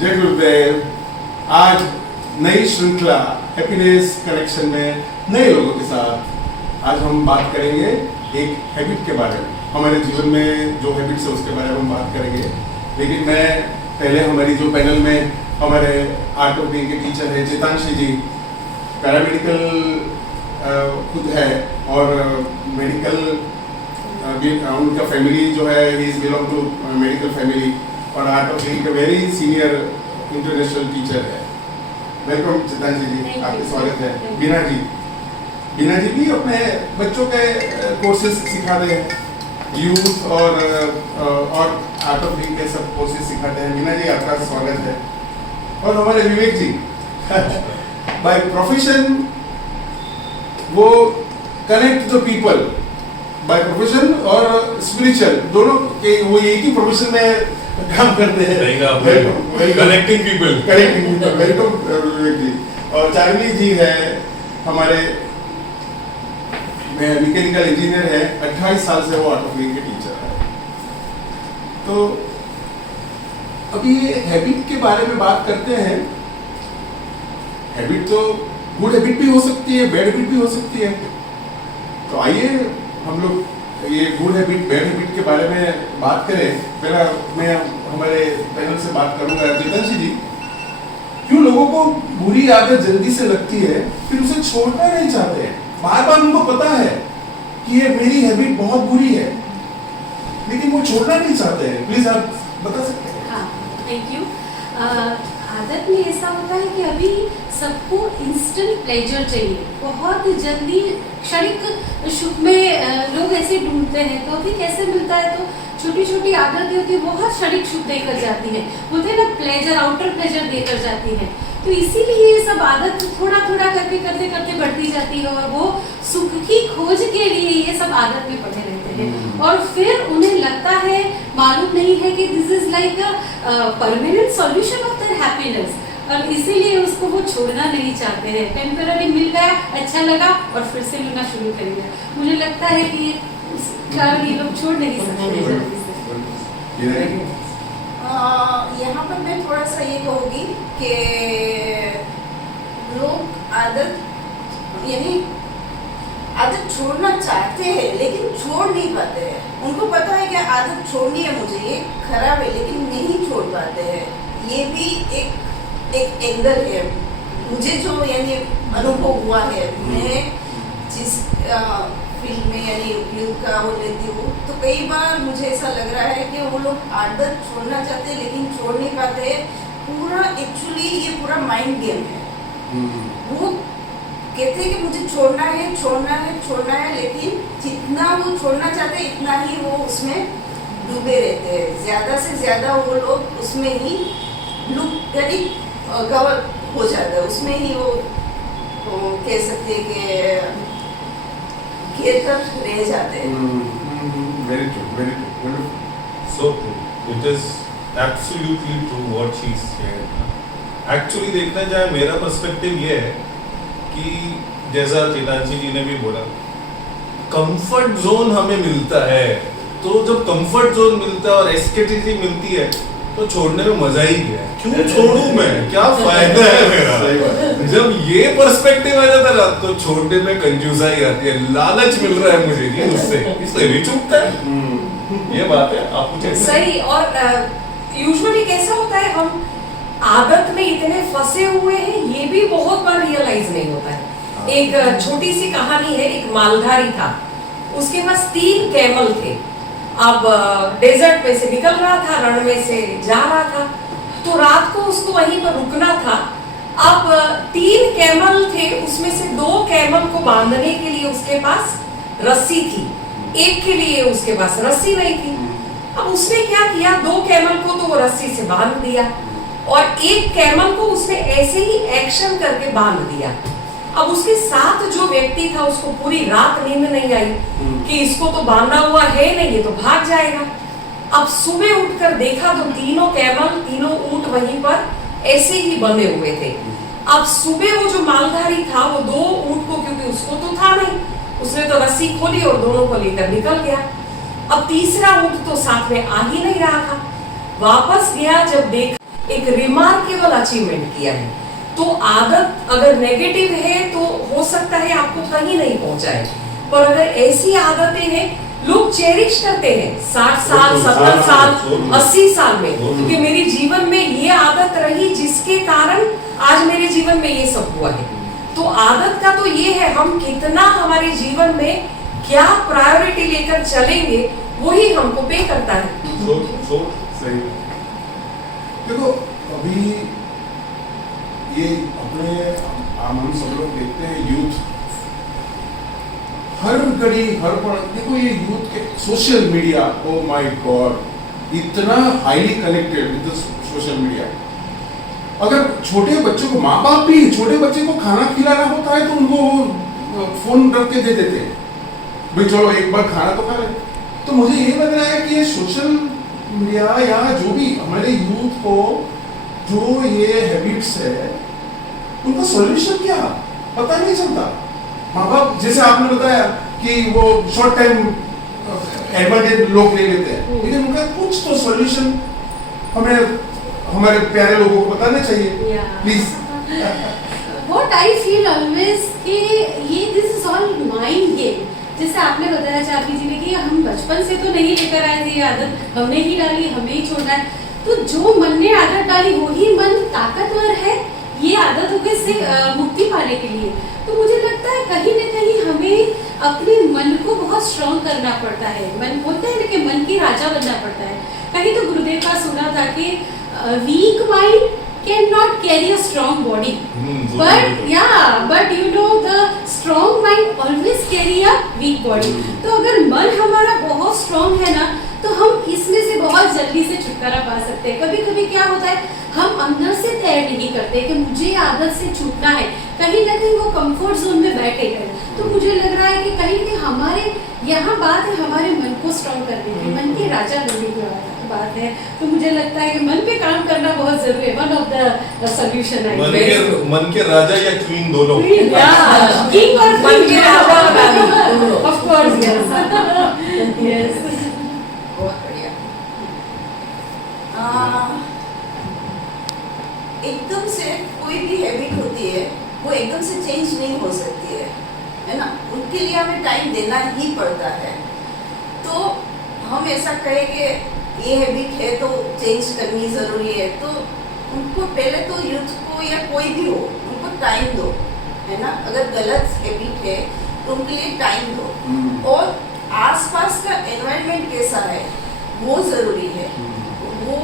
जय गुरुदेव। आज नई श्रृंखला हैप्पीनेस कनेक्शन में नए लोगों के साथ आज हम बात करेंगे एक हैबिट के बारे में। हमारे जीवन में जो हैबिट्स है उसके बारे में हम बात करेंगे। लेकिन मैं पहले हमारी जो पैनल में हमारे आर्ट ऑफ बीइंग के टीचर है जितांशी जी, पैरामेडिकल खुद है और मेडिकल उनका फैमिली जो है he is belong to medical family और आर्ट ऑफ बीइंग का वेरी सीनियर इंटरनेशनल टीचर है। वेलकम चितांशी जी, आपका स्वागत है। बीना जी भी अपने बच्चों के कोर्सेज सिखाते हैं, यूथ और आर्ट ऑफ बीइंग के सब कोर्सेज सिखाते हैं। बीना जी आपका स्वागत है। और हमारे विवेक जी बाय प्रोफेशन वो connect the people by profession और स्पिरिचुअल दोनों के वो एक ही प्रोफेशन में काम करते हैं। कनेक्टिंग पीपल वेलकम विवेक जी। और चार्मी जी है हमारे मैकेनिकल इंजीनियर है, 28 साल से वो आर्ट ऑफ बीइंग के टीचर है। तो अभी ये हैबिट के बारे में बात करते हैं। हैबिट तो गुड हैबिट भी हो सकती है, बैड हैबिट भी हो सकती है। तो आइए हम लोग ये गुड हैबिट बैड हैबिट के बारे में बात करें। पहला मैं हमारे पैनल से बात करूंगा। जितांशी जी, क्यों लोगों को बुरी आदत जल्दी से लगती है फिर उसे छोड़ना नहीं चाहते हैं? बार बार उनको पता है कि ये मेरी हैबिट बहुत बुरी है लेकिन वो छोड़ना नहीं चाहते हैं। प्लीज आप बता सकते हैं? हाँ, थैंक यू। आदत में ऐसा होता है कि अभी सबको इंस्टेंट प्लेजर चाहिए, बहुत जल्दी क्षणिक सुख में लोग ऐसे ढूंढते हैं। तो अभी कैसे मिलता है? तो छोटी छोटी आदतें होती है, बहुत क्षणिक सुख देकर जाती है, बोलते हैं ना प्लेजर, आउटर प्लेजर देकर जाती है। तो इसीलिए ये सब आदत थोड़ा थोड़ा करके करते करते बढ़ती जाती है और वो सुख की खोज के लिए ये सब आदत में पड़े रहते हैं। और फिर उन्हें लगता है, मालूम नहीं है कि this is like permanent solution of their happiness, और इसीलिए उसको वो छोड़ना नहीं चाहते हैं। टेम्पररी मिल गया, अच्छा लगा और फिर से लेना शुरू कर दिया। मुझे लगता है कि कारण ये लोग छोड़ नहीं सकते जल्दी से। यहाँ पर मैं थोड़ा सा ये कहूँगी कि लोग आदत छोड़ना चाहते हैं लेकिन छोड़ नहीं पाते हैं। उनको पता है कि आदत छोड़नी है मुझे, ये खराब है, लेकिन नहीं छोड़ पाते हैं। ये भी एक एंगल है मुझे जो अनुभव हुआ है। मैं जिस फील्ड में योग का वो लेती हूँ, तो कई बार मुझे ऐसा लग रहा है कि वो लोग आदत छोड़ना चाहते हैं लेकिन छोड़ नहीं पाते। पूरा एक्चुअली ये पूरा माइंड गेम है। वो कहते हैं कि मुझे छोड़ना है, लेकिन जितना वो छोड़ना चाहते हैं इतना ही वो उसमें डूबे रहते हैं। ज़्यादा से ज़्यादा वो लोग उसमें ही कवर हो जाता है, उसमें ही वो कह सकते हैं कि घेर कर रह जाते हैं। Very true. So true. It is absolutely true what she said. Actually देखना जाए, मेरा पर्सपेक्टिव ये है कि जैसा चितांशी जी ने भी बोला, कंफर्ट जोन हमें मिलता है। तो जब कंफर्ट जोन मिलता है और एस्केटिज्म मिलती है तो छोड़ने में मजा ही क्या है? क्यों छोड़ूं मैं, क्या फायदा है मेरा? जब ये पर्सपेक्टिव आ जाता है ना तो छोड़ने में कंजूसाई आती है। लालच मिल रहा है मुझे नहीं उससे, इसलिए भी चूकता है। ये बात है। आप कुछ सही। और यूजुअली कैसा होता है, हम आदत में इतने फंसे हुए हैं, ये भी बहुत बार रियलाइज नहीं होता है। एक छोटी सी कहानी है। एक मालधारी था, उसके पास 3 कैमल थे। अब डेजर्ट में से निकल रहा था, रण में से जा रहा था, तो रात को उसको वहीं पर रुकना था। अब 3 कैमल थे, उसमें से 2 कैमल को बांधने के लिए उसके पास रस्सी थी, एक के लिए उसके पास रस्सी नहीं थी। अब उसने क्या किया, 2 कैमल को तो वो रस्सी से बांध दिया और एक कैमल को उसने ऐसे ही एक्शन करके बांध दिया। अब उसके साथ जो व्यक्ति था उसको पूरी रात नींद नहीं आई कि इसको तो बांधा हुआ है नहीं, ये तो भाग जाएगा। अब सुबह उठकर देखा तो तीनों कैमल, तीनों ऊंट वहीं पर ऐसे ही बंधे हुए थे। अब सुबह वो जो मालधारी था वो 2 ऊंट को, क्योंकि उसको तो था नहीं, उसने तो रस्सी खोली और दोनों को लेकर निकल गया। अब तीसरा ऊंट तो साथ में आ ही नहीं रहा था। वापस गया, जब देखा एक रिमार्केबल अचीवमेंट किया है। तो आदत अगर नेगेटिव है तो हो सकता है आपको कहीं नहीं पहुंचाए, पर अगर ऐसी आदतें हैं लोग चेरिश करते हैं 60 साल 70 साल 80 साल में, क्योंकि मेरे जीवन में ये आदत रही जिसके कारण आज मेरे जीवन में ये सब हुआ है। तो आदत का तो ये है हम कितना हमारे जीवन में क्या प्रायोरिटी लेकर चलेंगे वही हमको पे करता है। सही। देखो अभी ये अपने हम सब लोग देखते हैं यूथ हर घड़ी हर पल, देखो ये यूथ के social media, oh my god, इतना highly connected with social media. अगर छोटे बच्चों को, माँ बाप भी छोटे बच्चे को खाना खिलाना होता है तो उनको फोन रख के दे देते हैं, भाई चलो एक बार खाना तो खा ले। तो मुझे ये लग रहा है कि ये सोशल मीडिया या जो भी हमारे यूथ को जो ये हैबिट्स है उनका सॉल्यूशन क्या पता नहीं चलता। माँ बाप जैसे आपने बताया कि वो शॉर्ट टाइम एडवांटेज लोग ले लेते हैं, लेकिन उनका कुछ तो सॉल्यूशन हमें हमारे प्यारे लोगों को बताना चाहिए please. What I feel always कि ये this is all mind game। जैसे आपने बताया चापी जी ने कि हम बचपन से तो नहीं लेकर आए थे ये आदत, हमने ही डाली, हमें ही छोड़ना है। तो जो मन ने आदत डाली वही मन ताकतवर है ये आदतों के से मुक्ति पाने के लिए। तो मुझे लगता है कहीं न कहीं हमें अपने मन को बहुत स्ट्रॉन्ग करना पड़ता है। मन बोलते हैं ना कि मन की राजा बनना पड़ता है। कहीं तो गुरुदेव का सुना था कि weak mind can not carry a strong body, but you know the strong mind always carry a weak body. तो अगर मन हमारा बहुत स्ट्रॉन्ग है ना तो हम इसमें से बहुत जल्दी से छुटकारा पा सकते हैं। कभी कभी क्या होता है हम अंदर से तय नहीं करते कि मुझे आदत से छूटना है, कहीं ना कहीं वो कंफर्ट जोन में बैठे हैं। तो मुझे लग रहा है कि कहीं ना हमारे यहाँ बात है हमारे मन को स्ट्रॉन्ग करने की, मन के राजा बनने की बात है। तो मुझे लगता है कि मन पे काम करना बहुत जरूरी है। वन ऑफ द सॉल्यूशन है मन के राजा या क्वीन दोनों, किंग और मन के राजा और रानी ऑफ कोर्स। यस बहुत बढ़िया। एकदम से कोई भी हैबिट होती है वो एकदम से चेंज नहीं हो सकती है ना, उनके लिए हमें टाइम देना ही पड़ता है। तो हम ऐसा कहें कि ये हैबिट है तो चेंज करनी ज़रूरी है, तो उनको पहले तो यूथ को या कोई भी हो उनको टाइम दो, है ना। अगर गलत हैबिट है तो उनके लिए टाइम दो, और आसपास का एनवायरनमेंट कैसा है वो ज़रूरी है। वो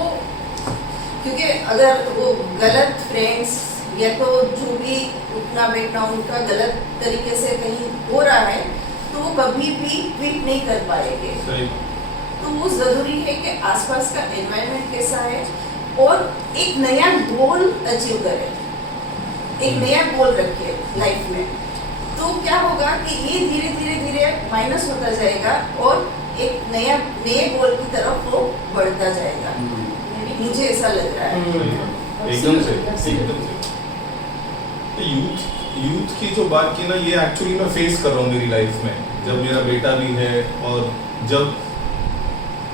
क्योंकि अगर वो गलत फ्रेंड्स या तो जो भी उठना बैठना उनका गलत तरीके से कहीं हो रहा है तो वो कभी भी क्विट नहीं कर पाएंगे। तो वो ज़रूरी है कि आसपास का एनवायरनमेंट कैसा है, और एक नया गोल अचीव करें, एक नया गोल रखें लाइफ में। तो क्या होगा कि ये धीरे धीरे धीरे माइनस होता जाएगा और एक नए गोल की तरफ वो बढ़ता जाएगा। मुझे ऐसा लग रहा है। एकदम से यूथ की जो बात की ना, ये एक्चुअली मैं फेस कर रहा हूँ मेरी लाइफ में, जब मेरा बेटा भी है और जब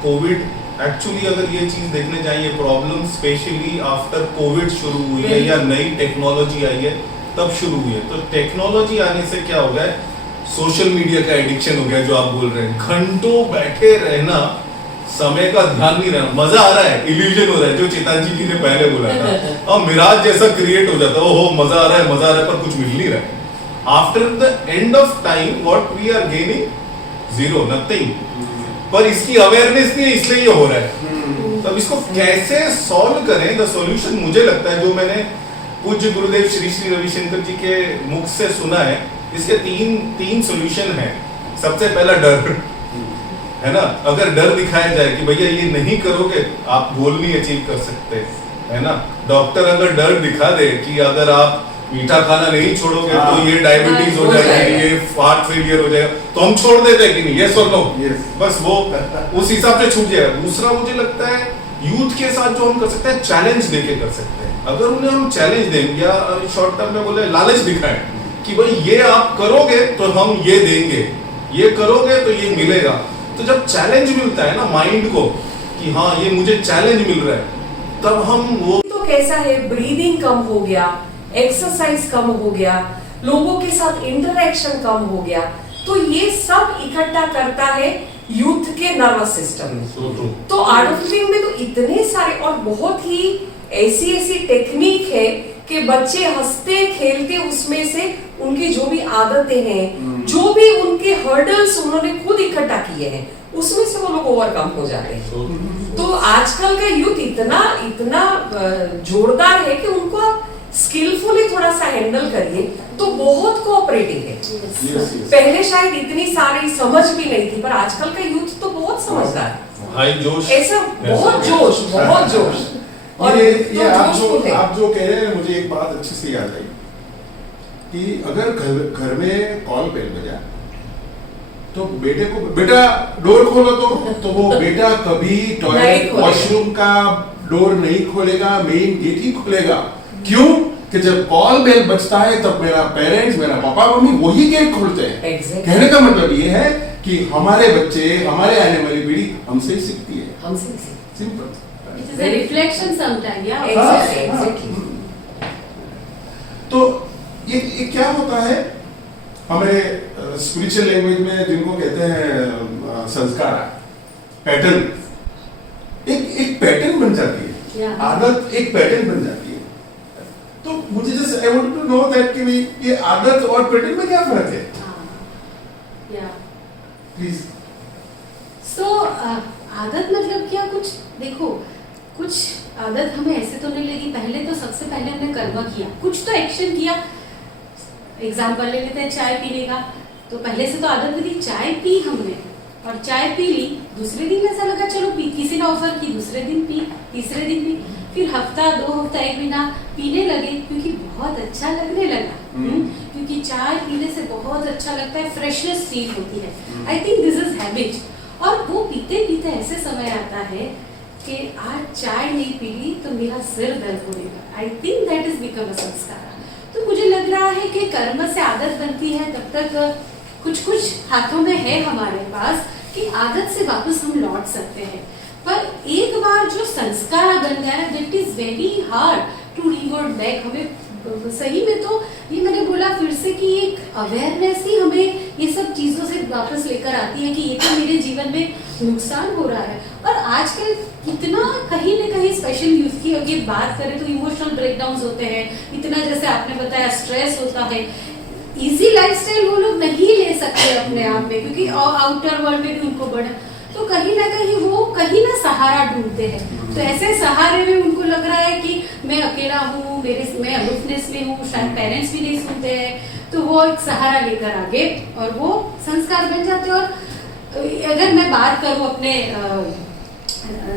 कोविड, एक्चुअली अगर ये चीज देखने जाए, ये प्रॉब्लम स्पेशली आफ्टर कोविड शुरू हुई है या नई टेक्नोलॉजी आई है तब शुरू हुई है। तो टेक्नोलॉजी आने से क्या हो गया है, सोशल मीडिया का एडिक्शन हो गया, जो आप बोल रहे हैं, घंटों बैठे रहना, समय का ध्यान नहीं रहना, मजा आ रहा है, इल्यूजन हो रहा है, जो चितांजी जी ने पहले बोला था, और मिराज जैसा क्रिएट हो जाता है, ओहो मजा आ रहा है, पर कुछ मिल नहीं रहा है। After the end of time what we are gaining, zero, nothing. पर इसकी अवेयरनेस नहीं है, इसलिए ये हो रहा है। तब इसको कैसे सॉल्व करें, द सॉल्यूशन मुझे लगता है, जो मैंने पूज्य गुरुदेव श्री श्री रविशंकर जी के मुख से सुना है, इसके तीन सॉल्यूशन है। सबसे पहला डर, है ना। अगर डर दिखाया जाए कि भैया ये नहीं करोगे आप गोल नहीं अचीव कर सकते, है ना। डॉक्टर अगर डर दिखा दे कि अगर आप मीठा खाना नहीं छोड़ोगे तो ये डायबिटीज हो जाएगी, ये हार्ट फेलियर हो जाएगा, तो हम छोड़ देते हैं कि नहीं, यस और नो, बस वो उस हिसाब से छूट जाएगा। दूसरा मुझे लगता है यूथ के साथ जो हम कर सकते हैं, चैलेंज देके कर सकते हैं। अगर उन्हें हम चैलेंज दें या शॉर्ट टर्म में बोले लालच दिखाएं कि भाई ये आप करोगे तो हम ये देंगे, ये करोगे तो ये मिलेगा। तो जब चैलेंज मिलता है ना माइंड को कि हाँ ये मुझे चैलेंज मिल रहा है, तब हम वो तो कैसा है, ब्रीदिंग कम हो गया, एक्सरसाइज कम हो गया, लोगों के साथ इंटरेक्शन कम हो गया, तो ये सब इकट्ठा करता है यूथ के नर्वस सिस्टम में। So true. तो आर्ट में तो इतने सारे और बहुत ही ऐसी ऐसी टेक्निक है कि बच्चे हंसते खेलते उसमें से उनकी जो भी आदतें हैं, जो भी उनके हर्डल्स उन्होंने खुद इकट्ठा किए हैं, उसमें से वो लोग ओवरकम हो जाते हैं। So true. तो आजकल का यूथ इतना इतना जोरदार है कि उनको आप स्किलफुली थोड़ा सा हैंडल करिए तो बहुत कोऑपरेटिव है। Yes, yes. पहले शायद इतनी सारी समझ भी नहीं थी, पर आजकल का यूथ तो बहुत समझदार है। हाई जोश, ऐसा बहुत जोश, बहुत जोश। और ये तो आप जोशफुल है। जो कह रहे हैं, मुझे एक बात अच्छी से याद आई कि अगर घर में कॉल बेल बजा तो बेटे को, बेटा डोर खोलो, तो वो बेटा कभी टॉयलेट नहीं खोलेगा। वॉशरूम का डोर नहीं खोलेगा, मेन गेट ही खोलेगा। क्यों? कि जब कॉल बेल बजता है तब मेरा पेरेंट्स, मेरा पापा मम्मी वही गेट खोलते हैं। Exactly. कहने का मतलब ये है कि हमारे बच्चे, हमारे आने वाली पीढ़ी हमसे ही सीखती है। हमसे simple. It is a reflection sometime, yeah. Exactly, हाँ, exactly. तो ये क्या होता है हमारे स्पिरिचुअल लैंग्वेज में जिनको कहते हैं संस्कार, पैटर्न, एक पैटर्न बन जाती है। Yeah. आदत एक पैटर्न बन जाती है। तो मुझे just I want to know that कि ये आदत और पैटर्न में क्या फर्क है? Yeah. प्लीज। So, आदत मतलब क्या? कुछ देखो, कुछ आदत हमें ऐसे तो नहीं लगी। पहले तो सबसे पहले हमने कर्म किया, कुछ तो एक्शन किया। एग्जाम्पल ले लेते हैं चाय पीने का, तो पहले से तो आदत नहीं थी, चाय पी हमने और चाय पी ली, दूसरे दिन ऐसा लगा चलो पी, किसी ने ऑफर की, दूसरे दिन पी, तीसरे दिन पी, फिर हफ्ता, 2 हफ्ता, 1 महीना पीने लगे क्योंकि बहुत अच्छा लगने लगा। क्योंकि चाय पीने से बहुत अच्छा लगता है, फ्रेशनेस फील होती है। I think this is habit. और वो पीते पीते ऐसे समय आता है कि आज चाय नहीं पी ली तो मेरा सिर दर्द होने लगा। I think that is become a संस्कार। तो मुझे लग रहा है कि कर्म से आदत बनती है, तब तक कुछ कुछ हाथों में है हमारे पास कि आदत से वापस हम लौट सकते हैं। पर एक बार जो संस्कार बन गया है, that is very hard to revert back. हमें सही में तो ये मैंने बोला फिर से कि एक अवेयरनेस ही हमें ये सब चीजों से वापस लेकर आती है कि ये तो मेरे जीवन में नुकसान हो रहा है। और आजकल कितना कहीं न कहीं स्पेशल यूथ की अगर बात करें तो इमोशनल ब्रेकडाउन्स होते हैं, इतना जैसे आपने बताया स्ट्रेस होता है। इजी लाइफस्टाइल वो लोग नहीं ले सकते अपने आप में, क्योंकि आउटर वर्ल्ड में भी उनको बड़ा, तो कहीं ना कहीं वो कहीं ना सहारा ढूंढते हैं। तो ऐसे सहारे में उनको लग रहा है कि मैं अकेला हूँ, मैं अलोफनेस में हूँ, शायद पेरेंट्स भी नहीं सुनते हैं, तो वो एक सहारा लेकर आगे और वो संस्कार बन जाते हैं। और अगर मैं बात करूँ अपने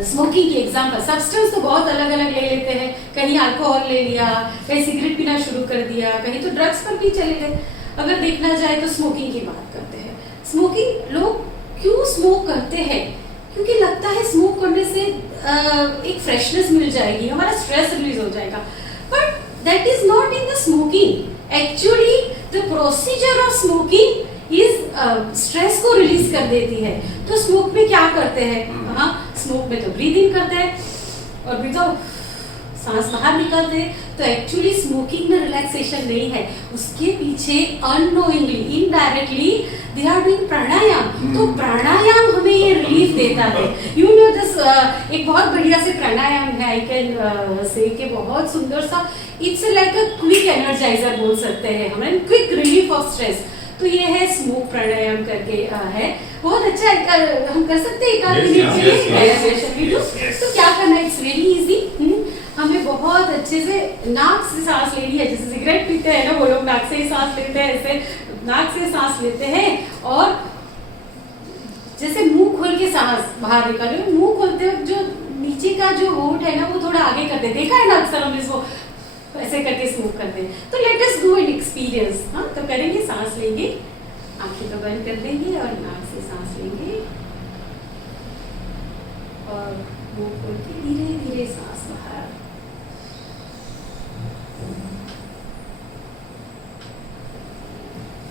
स्मोकिंग की एग्जाम्पल, सब्सटेंस तो बहुत अलग अलग ले लेते हैं, कहीं अल्कोहल ले लिया, कहीं सिगरेट पीना शुरू कर दिया, कहीं तो ड्रग्स पर भी चले गए। अगर देखना जाए तो स्मोकिंग की बात करते हैं। स्मोकिंग लोग क्यों स्मोक करते हैं? क्योंकि लगता है स्मोक करने से एक फ्रेशनेस मिल जाएगी, हमारा स्ट्रेस रिलीज हो जाएगा। But that is not in the smoking. Actually the procedure of smoking is stress को रिलीज कर देती है। तो स्मोक में क्या करते हैं? हाँ, स्मोक में तो ब्रीदिंग करते हैं और भी तो सांस बाहर निकालते हैं। तो एक्चुअली स्मोकिंग में रिलैक्सेशन नहीं है, उसके पीछे unknowingly, indirectly they are doing pranayama. तो प्राणायाम हमें ये रिलीफ देता है। यू नो दिस, एक बहुत बढ़िया से प्राणायाम है, आई कैन से कि बहुत सुंदर सा, it's like a quick energiser बोल सकते हैं हमें, क्विक रिलीफ ऑफ स्ट्रेस। तो ये है स्मोक प्राणायाम करके है, बहुत अच्छा है, हम कर सकते हैं एक आध मिनट के लिए। तो क्या करना है, इट्स वेरी इजी। हमें बहुत अच्छे से नाक से सांस लेनी है, जैसे सिगरेट पीते हैं ना वो लोग नाक से ही सांस लेते हैं, ऐसे नाक से सांस लेते हैं और जैसे मुंह खोल के सांस बाहर निकालो। मुंह खोलते वक्त जो नीचे का जो होंठ है ना वो थोड़ा आगे करते हैं, देखा है ना अक्सर हम इसको ऐसे करके स्मोक करते हैं। तो let us do an experience. हाँ, तो करेंगे, सांस लेंगे, आंखें तो बंद कर देंगे और नाक से सांस लेंगे और मुंह खोल के धीरे धीरे सांस बाहर।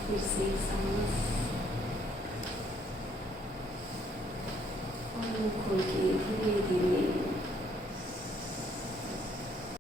फिर से सांस